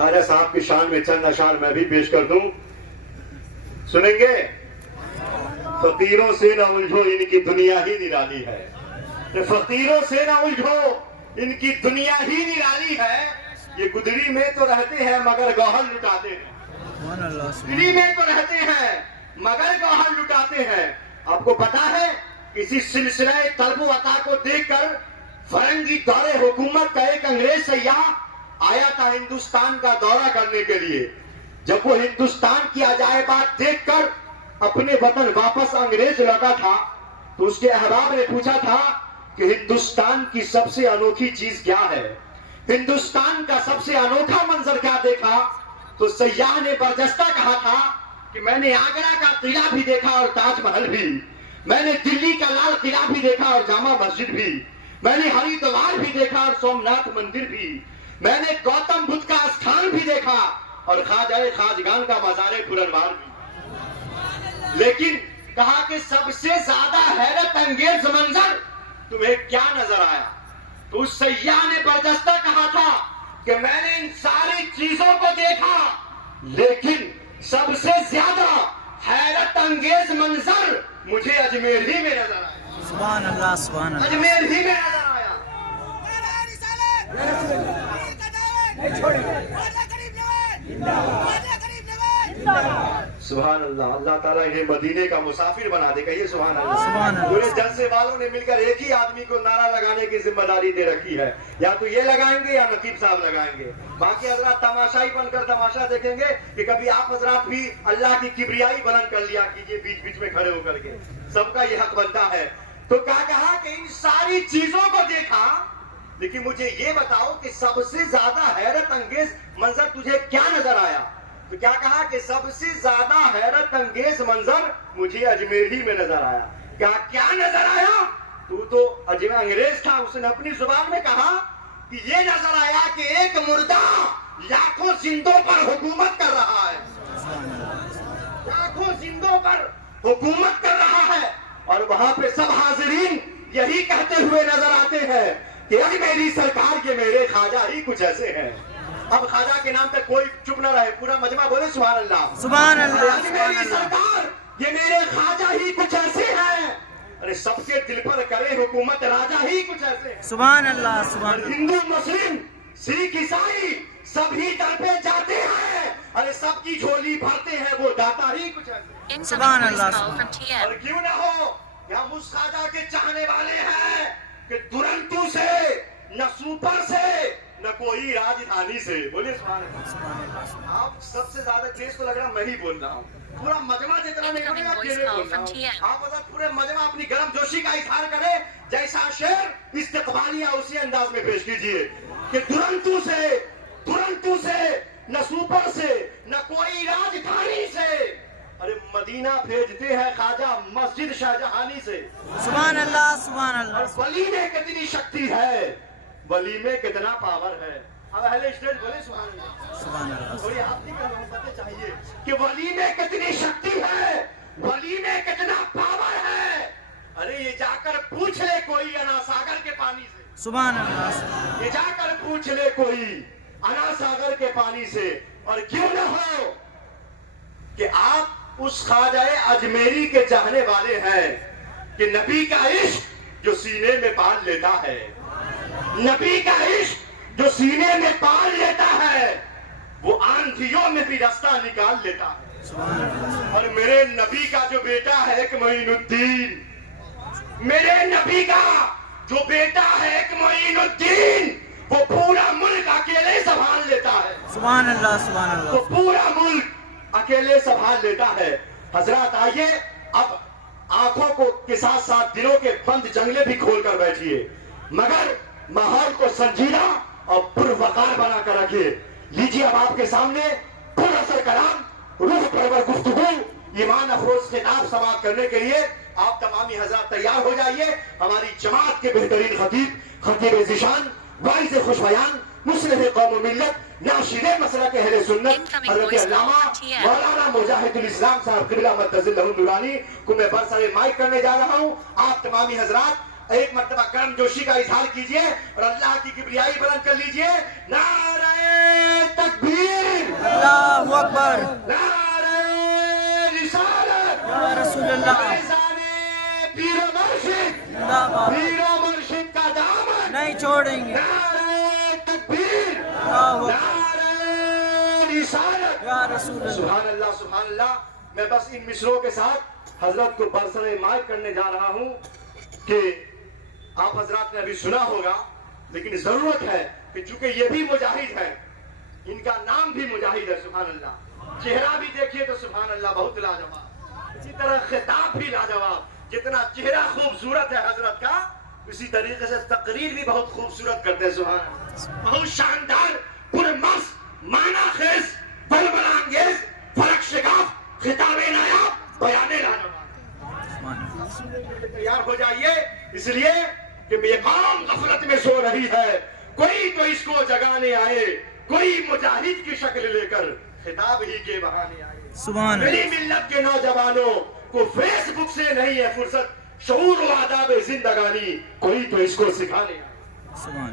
ख्वाजा साहब की शान में चंद अशार मैं भी पेश कर दूं, सुनेंगे? फकीरों से ना उलझो इनकी दुनिया ही निराली है, फकीरों से ना उलझो इनकी दुनिया ही निराली है। ये गुदड़ी में तो रहते हैं मगर गौहर लुटाते हैं, गुदड़ी में तो रहते हैं मगर गौहर लुटाते हैं। आपको पता है इसी सिलसिला तलब अता को देखकर फरंगी दौरे हुकूमत का एक अंग्रेज सयाह आया था हिंदुस्तान का दौरा करने के लिए। जब वो हिंदुस्तान की अजायबात देखकर अपने वतन वापस अंग्रेज लौटा था तो उसके अहबाब ने पूछा था कि हिंदुस्तान की सबसे अनोखी चीज क्या है, हिंदुस्तान का सबसे अनोखा मंजर क्या देखा। तो सयाह ने बरजस्ता कहा था कि मैंने आगरा का किला भी देखा और ताजमहल भी, मैंने दिल्ली का लाल किला भी देखा और जामा मस्जिद भी, मैंने हरिद्वार भी देखा और सोमनाथ मंदिर भी, मैंने गौतम बुद्ध का स्थान भी देखा और ख्वाजा खाजगान का मज़ारे पुरनवार भी। लेकिन कहा कि सबसे ज्यादा हैरत अंगेज मंजर तुम्हें क्या नजर आया? तो उस सयाह ने बरजस्ता कहा था कि मैंने इन सारी चीजों को देखा लेकिन सबसे ज्यादा हैरत अंगेज मंजर मुझे अजमेर ही में नजर आया। सुभान अल्लाह, सुभान अल्लाह। अजमेर ही में नजर आया। सुभान अल्लाह, अल्लाह ताला इन्हें मदीने का मुसाफिर बना दे। कहिए सुभान अल्लाह। पूरे जलसे वालों ने मिलकर एक ही आदमी को नारा लगाने की जिम्मेदारी दे रखी है, या तो ये लगाएंगे या नकीब साहब लगाएंगे। बाकी हजरात तमाशाई बनकर तमाशा देखेंगे कि कभी आप हजरात भी अल्लाह की किबरियाई बुलंद कर लिया कीजिए बीच बीच में खड़े होकर के, सबका ये हक बनता है। तो क्या कहा कि इन सारी चीजों को देखा लेकिन मुझे ये बताओ कि सबसे ज्यादा हैरत अंगेज मंजर तुझे क्या नजर आया? तो क्या कहा कि सबसे ज्यादा हैरत अंगेज मंजर मुझे अजमेर ही में नजर आया। क्या नजर आया? तू तो अजमेर अंग्रेज था, उसने अपनी जुबान में कहा कि ये नजर आया कि एक मुर्दा लाखों जिंदों पर हुकूमत कर रहा है, लाखों जिंदों पर हुकूमत कर रहा है। और वहां पे सब हाजिरीन यही कहते हुए नजर आते हैं कि अरे मेरी सरकार के मेरे ख्वाजा ही कुछ ऐसे हैं। अब ख्वाजा के नाम पे कोई चुप न रहे, पूरा मजमा बोले सुभान अल्लाह, सुभान अल्लाह। मेरी सरकार ये मेरे ख्वाजा ही कुछ ऐसे हैं। अरे सबके दिल पर करे हुकूमत राजा ही कुछ ऐसे हैं। सुभान अल्लाह, सुभान अल्लाह। हिंदू मुस्लिम सिख ईसाई सभी दर पे जाते हैं, अरे सबकी झोली भरते हैं वो दाता ही कुछ ऐसे। सुभान अल्लाह। और क्यों ना हो कि हम उस ख्वाजा के चाहने वाले हैं कि दुरंतु से न सुपर से न कोई राजधानी से। बोलिए सुभान अल्लाह। आप सबसे ज्यादा तेज को लग रहा मैं ही बोल रहा हूँ, पूरा मजमा जितना नहीं बोलेगा अकेले बोल रहा हूँ। आप अगर पूरे मजमा अपनी गर्म जोशी का इजहार करें जैसा शेर इस्तिकबालिया उसी अंदाज में पेश कीजिए कि दुरंतु से न सुपर से न कोई राजधानी से, अरे मदीना भेजते हैं ख्वाजा मस्जिद शाहजहानी से। सुभान अल्लाह, सुभान अल्लाह। वली में कितनी शक्ति है, वली में कितना पावर है। अब अहले स्टेज बोले सुभान अल्लाह, सुभान अल्लाह। थोड़ी आपकी मोहब्बतें चाहिए कि वली में कितनी शक्ति है, वली में कितना पावर है। अरे ये जाकर पूछ ले कोई अना सागर के पानी से, सुभान अल्लाह। ये जाकर पूछ ले कोई अना सागर के पानी से। और क्यों न हो कि आप उस ख्वाजा अजमेरी के चाहने वाले हैं कि नबी का इश्क जो सीने में पाल लेता है, नबी का इश्क जो सीने में पाल लेता है वो आंधियों में भी रास्ता निकाल लेता है। और मेरे नबी का जो बेटा है एक मोइनुद्दीन, मेरे नबी का जो बेटा है एक मोइनुद्दीन, वो पूरा मुल्क अकेले संभाल लेता है। सुभान अल्लाह, सुभान अल्लाह। वो पूरा मुल्क अकेले संभाल लेता है। हजरात आइए अब आंखों को के साथ साथ दिलों के बंद जंगले भी खोल कर बैठिए, मगर माहौल को संजीदा और पुरवकार बना कर रखिए। लीजिए अब आपके सामने पुरअसर कलाम, रूह परवर गुफ्तगू, ईमान अफरोज खिताब समाप्त करने के लिए आप तमामी हजरात तैयार हो जाइए। हमारी जमात के बेहतरीन खतीब, खतीब ज़िशान, वाइज़ खुशबयान, मुस्लिम कौम मिल्लत, नाशिरे मसला के अहले सुन्नत हज़रत अल्लामा मौलाना मुजाहिदुल इस्लाम साहब क़िबला मद्दज़िल लहू नूरानी को मैं बरसरे माइक करने जा रहा हूँ। आप तमामी हजरात एक मर्तबा गर्म जोशी का इजहार कीजिए और अल्लाह की किबरियाई बुलंद कर लीजिए। नारे तकबीर। अकबर नारे रिसालत या रसूल अल्लाह फैज़ाने पीर मुर्शिद जिंदाबाद पीर मुर्शिद का दामन नहीं छोड़ेंगे नारे तकबीर अल्लाहू अकबर नारे रिसालत या रसूल अल्लाह सुभान अल्लाह सुभान अल्लाह। मैं बस इन मिसरों के साथ हजरत को बरसरे माइक करने जा रहा हूं कि आप हजरत ने अभी सुना होगा, लेकिन जरूरत है कि चूंकि ये भी मुजाहिद है, इनका नाम भी मुजाहिद है, सुभान अल्लाह। चेहरा भी देखिए तो सुभान अल्लाह बहुत लाजवाब, इसी तरह खिताब भी लाजवाब। जितना चेहरा खूबसूरत है हजरत का, उसी तरीके से तकरीर भी बहुत खूबसूरत करते हैं, सुभान अल्लाह। बहुत शानदार, पुरमस, मानाखेज, बलबलांगेज, फलक शिगाफ, खिताबे नायाब, बयाने लाजवाब। तैयार हो जाइए, इसलिए कि ये कौम गफलत में सो रही है, कोई तो इसको जगाने आए, कोई मुजाहिद की शक्ल लेकर खिताब ही के बहाने आए। सुभान मेरी मिल्लत के नौजवानों को फेसबुक से नहीं है फुर्सत, शऊर व आदाब जिंदगानी, कोई तो इसको सिखाने आए। सुभान